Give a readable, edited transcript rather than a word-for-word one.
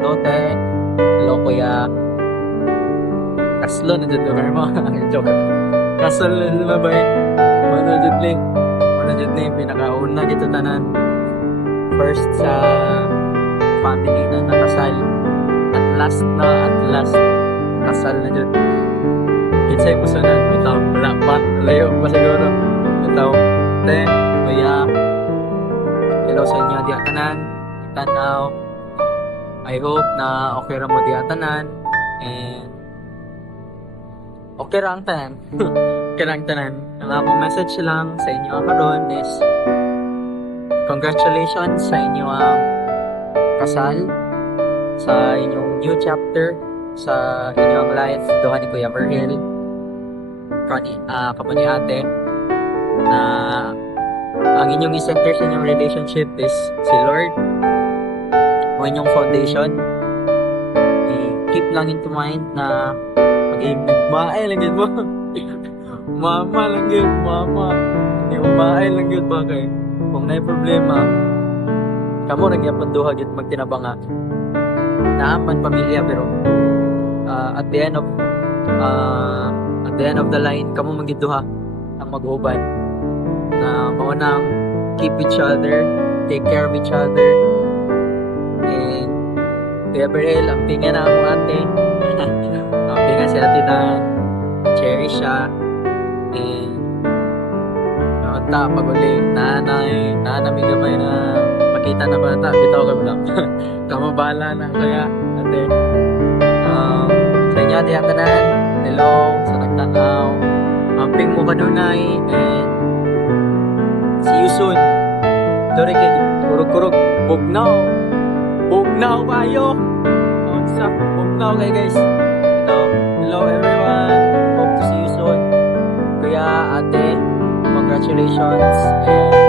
Lote, hello kuya. Kaslo na dyan lugar mo. Joke. Kaslo na dyan babay. Mano dyan link. Mano dyan link. Pinakauna dito tanan. First sa family na nakasal. At last. Kasal na dyan. Kinsay mo sunod. Ito, wala pa. Layo pa siguro. Ito, te, kuya. Hello sa inyo. Di tanan. Tanaw. I hope na okay ra mo di tanan and okay ra ang tanan. Okay ra ang tanan. Ang akong message lang sa inyo karon is congratulations sa inyo ang kasal, sa inyong new chapter sa inyong life duha ni Kuya Virgil kamo ni ate na ang inyong i-center sa inyong relationship is si Lord o inyong foundation. I-keep lang into mind na maging nagmaay lang yun mo. Mama lang yun, mama. Hindi umaay lang yun ba kay kung may problema kamo nagyapon duha yun magtinabanga naaman pamilya pero at the end of the line kamo magiduha ang mag-uban na maunang keep each other, take care of each other. And Kuya Virgil, ang pinga na ako ate. Ang pinga si ate na cherish siya. And naunta, pag-uli, nanami gamay na makita na bata. Bitaw ka lang. Kamabala na kaya ate. Sa inyo ate hatanan, hello, sa nagtanaw. Ang ping mo kanunay. And see you soon. Dore kay kurog-kurog, Bugnaw kayo! Bugnaw kayo guys! Ito, hello everyone! Hope to see you soon! Kuya, ate, congratulations! And